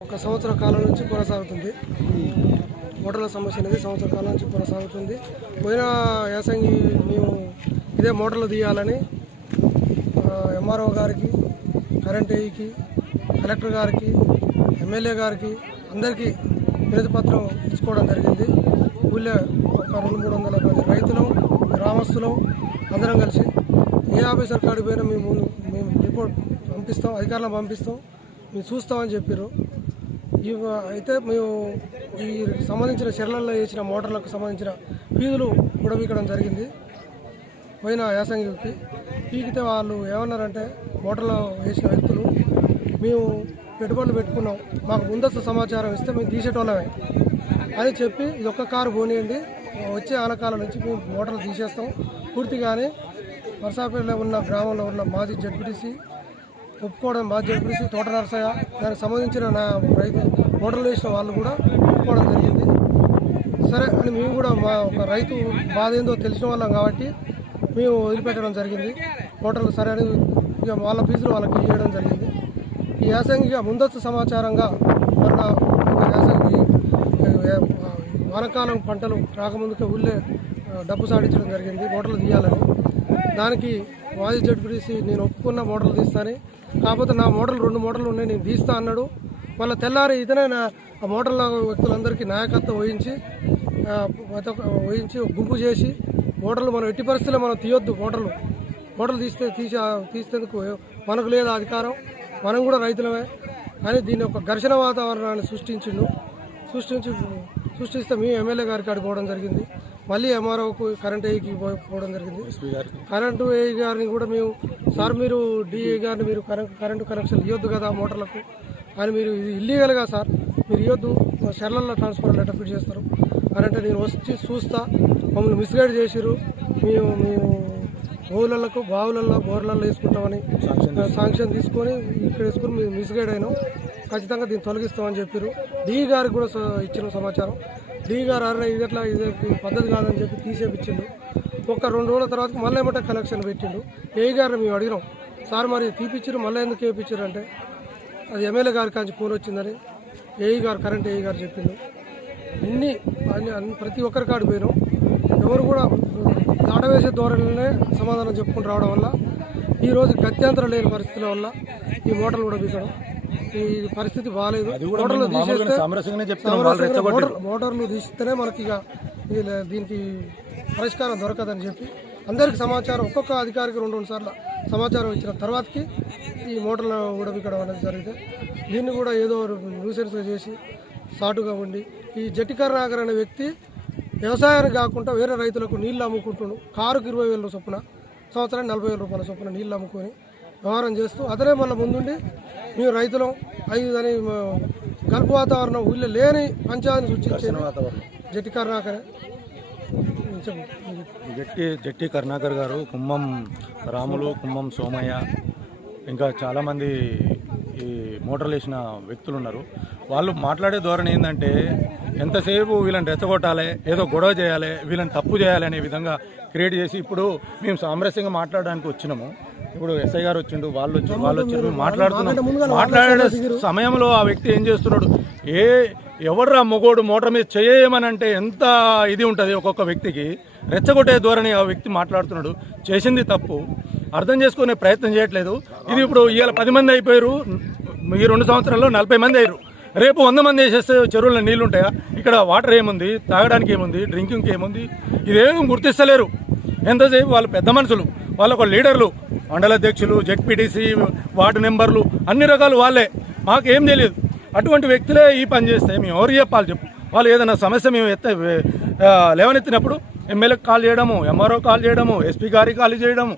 ఒక సంవత్సర కాలం నుంచి కొనసాగుతుంది ఈ మోటార్ల సమస్య అనేది సంవత్సర కాలం నుంచి కొనసాగుతుంది. పోయిన యాసంగి మేము ఇదే మోటార్లు తీయాలని ఎంఆర్ఓ గారికి, కరెంట్ ఏఈకి, కలెక్టర్ గారికి, ఎమ్మెల్యే గారికి అందరికీ వినతి పత్రం ఇచ్చుకోవడం జరిగింది. ఊళ్ళో ఒక 200-300 మంది రైతులు, గ్రామస్తులు అందరం కలిసి ఏ ఆఫీసర్ కాడికి పోయినా మేము రిపోర్ట్ పంపిస్తాం, అధికారులను పంపిస్తాం, మేము చూస్తామని చెప్పారు. అయితే మేము ఈ సంబంధించిన చర్యలలో వేసిన మోటార్లకు సంబంధించిన ఫీజులు కూడా పీకడం జరిగింది. పోయిన యాసంగికి పీకితే వాళ్ళు ఏమన్నారంటే మోటార్లో వేసిన వ్యక్తులు మేము పెట్టుబడులు పెట్టుకున్నాం, మాకు ముందస్తు సమాచారం ఇస్తే మేము తీసేటోళ్ళమే అని చెప్పి ఇది ఒక్క కారు పోనీయండి, వచ్చే ఆనకాలం నుంచి మేము మోటార్లు తీసేస్తాం పూర్తిగానే. వర్షాపేటలో ఉన్న గ్రామంలో ఉన్న మాజీ జడ్పీటీసీ ఒప్పుకోవడం, మాజీ జడ్పీటీసీ తోట నరసయ్య, దానికి సంబంధించిన నా రైతు మోటార్లు వేసిన వాళ్ళు కూడా ఒప్పుకోవడం జరిగింది. సరే అని మేము కూడా మా ఒక రైతు బాధ ఏందో తెలిసిన వాళ్ళం కాబట్టి మేము వదిలిపెట్టడం జరిగింది. మోటార్లు సరే అని ఇక వాళ్ళ ఫీజులు వాళ్ళకి ఇవ్వడం జరిగింది. ఈ యాసంగిగా ముందస్తు సమాచారంగా మొన్న యాసంగి వానకాలం పంటలు రాకముందుకే ఊళ్ళే డబ్బు సాడించడం జరిగింది మోటార్లు తీయాలని. దానికి మాజీ జడ్పీటీసీ నేను ఒప్పుకున్న మోటార్లు తీస్తాను, కాకపోతే నా మోటార్లు 2 మోటార్లు ఉన్నాయి నేను తీస్తా అన్నాడు. మళ్ళీ తెల్లారి ఇతనే ఆ మోటార్ల వ్యక్తులందరికీ నాయకత్వం వహించి గుంపు చేసి మోటార్లు మనం ఎట్టి పరిస్థితుల్లో మనం తీయొద్దు, మోటార్లు తీసేందుకు మనకు లేదు అధికారం, మనం కూడా రైతులమే అని దీన్ని ఒక ఘర్షణ వాతావరణాన్ని సృష్టిస్తే మేము ఎమ్మెల్యే గారికి అడిగిపోవడం జరిగింది. మళ్ళీ ఎంఆర్ఓకు కరెంట్ ఏఈకి పోవడం జరిగింది. కరెంటు ఏఈ గారిని కూడా మేము సార్ మీరు డిఏ గారిని మీరు కరెంటు కనెక్షన్ ఇవ్వద్దు కదా మోటార్లకు అని, మీరు ఇది ఇల్లీగల్గా సార్ మీరు ఇవ్వద్దు, షెర్లలో ట్రాన్స్ఫర్ లెటర్ ఫిట్ చేస్తారు అని అంటే నేను వచ్చి చూస్తా, మమ్మల్ని మిస్గైడ్ చేసిరు, మేము ఊళ్ళకు బావులలో బోర్లలో వేసుకుంటామని శాంక్షన్ తీసుకొని ఇక్కడ వేసుకుని మేము మిస్గైడ్ అయినాం, ఖచ్చితంగా దీన్ని తొలగిస్తామని చెప్పారు. డి గారికి కూడా ఇచ్చిన సమాచారం. డి గారు అరే ఇది పద్ధతి కాదని చెప్పి తీసేపించిండు. ఒక 2 రోజుల తర్వాత మళ్ళీ ఏమంటే కనెక్షన్ పెట్టిండు. ఏఈ గారిని మేము అడిగినాం, సార్ మరి తీపిచ్చారు మళ్ళీ ఎందుకు వేయించారు అంటే అది ఎమ్మెల్యే గారి కాంచి ఫోన్ వచ్చిందని ఏఈ గారు, కరెంట్ ఏఈ గారు చెప్పిండు. అన్ని ప్రతి ఒక్కరి కాడికి పోయినాం, ఎవరు కూడా దాటవేసే ధోరణిలోనే సమాధానం చెప్పుకుంటూ రావడం వల్ల ఈరోజు గత్యంతరం లేని పరిస్థితుల వల్ల ఈ మోటార్లు కూడా బీకడం, ఈ పరిస్థితి బాగాలేదు. మోటార్లు తీస్తేనే మనకి ఇక దీనికి పరిష్కారం దొరకదని చెప్పి అందరికి సమాచారం ఒక్కొక్క అధికారికి 2 సార్లు సమాచారం ఇచ్చిన తర్వాతకి ఈ మోటార్లు కూడా బీకడం అనేది జరిగితే దీన్ని కూడా ఏదో న్యూసెన్స్గా చేసి సాటుగా ఉండి ఈ జట్టికర్ణాకర్ అనే వ్యక్తి వ్యవసాయానికి కాకుండా వేరే రైతులకు నీళ్లు అమ్ముకుంటున్నాడు. కారుకు 20,000 చొప్పున, సంవత్సరానికి 40,000 రూపాయల చొప్పున నీళ్లు అమ్ముకొని వ్యవహారం చేస్తూ అతనే మళ్ళీ ముందుండి మేము రైతులం అని గల్పు వాతావరణం ఊళ్ళో లేని పంచాయతీని సృష్టించారు జట్టి కరుణాకర్. జట్టి కరుణాకర్ గారు, కుమ్మం రాములు, కుమ్మం సోమయ్య, ఇంకా చాలామంది ఈ మోటార్లు వేసిన వ్యక్తులు ఉన్నారు. వాళ్ళు మాట్లాడే ధోరణి ఏంటంటే ఎంతసేపు వీళ్ళని రెచ్చగొట్టాలి, ఏదో గొడవ చేయాలి, వీళ్ళని తప్పు చేయాలి అనే విధంగా క్రియేట్ చేసి ఇప్పుడు మేము సామరస్యంగా మాట్లాడడానికి వచ్చినాము. ఇప్పుడు ఎస్ఐ గారు వచ్చిండు, వాళ్ళు వచ్చి మేము మాట్లాడే సమయంలో ఆ వ్యక్తి ఏం చేస్తున్నాడు, ఎవర్రా మొగోడు మోటార్ మీద చేయమని అంటే ఎంత ఇది ఉంటుంది ఒక్కొక్క వ్యక్తికి, రెచ్చగొట్టే ధోరణి ఆ వ్యక్తి మాట్లాడుతున్నాడు. చేసింది తప్పు, అర్థం చేసుకునే ప్రయత్నం చేయట్లేదు. ఇది ఇప్పుడు ఇవాళ 10 మంది అయిపోయారు, ఈ 2 సంవత్సరాల్లో 40 మంది అయ్యారు. రేపు 100 మంది వేసేస్తే చెరువుల్లో నీళ్లు ఉంటాయా? ఇక్కడ వాటర్ ఏముంది, తాగడానికి ఏముంది, డ్రింకింగ్కి ఏముంది, ఇదేం గుర్తిస్తలేరు. ఎంతసేపు వాళ్ళు పెద్ద మనుషులు, వాళ్ళొక లీడర్లు, మండల అధ్యక్షులు, జెడ్పీటీసీ, వార్డు మెంబర్లు, అన్ని రకాలు వాళ్ళే. మాకేం తెలియదు. అటువంటి వ్యక్తులే ఈ పని చేస్తే మేము ఎవరు చెప్పాలి చెప్పు? వాళ్ళు ఏదైనా సమస్య మేము లేవనెత్తినప్పుడు ఎమ్మెల్యేకి కాల్ చేయడము, ఎంఆర్ఓ కాల్ చేయడము, ఎస్పీ గారికి కాల్ చేయడము,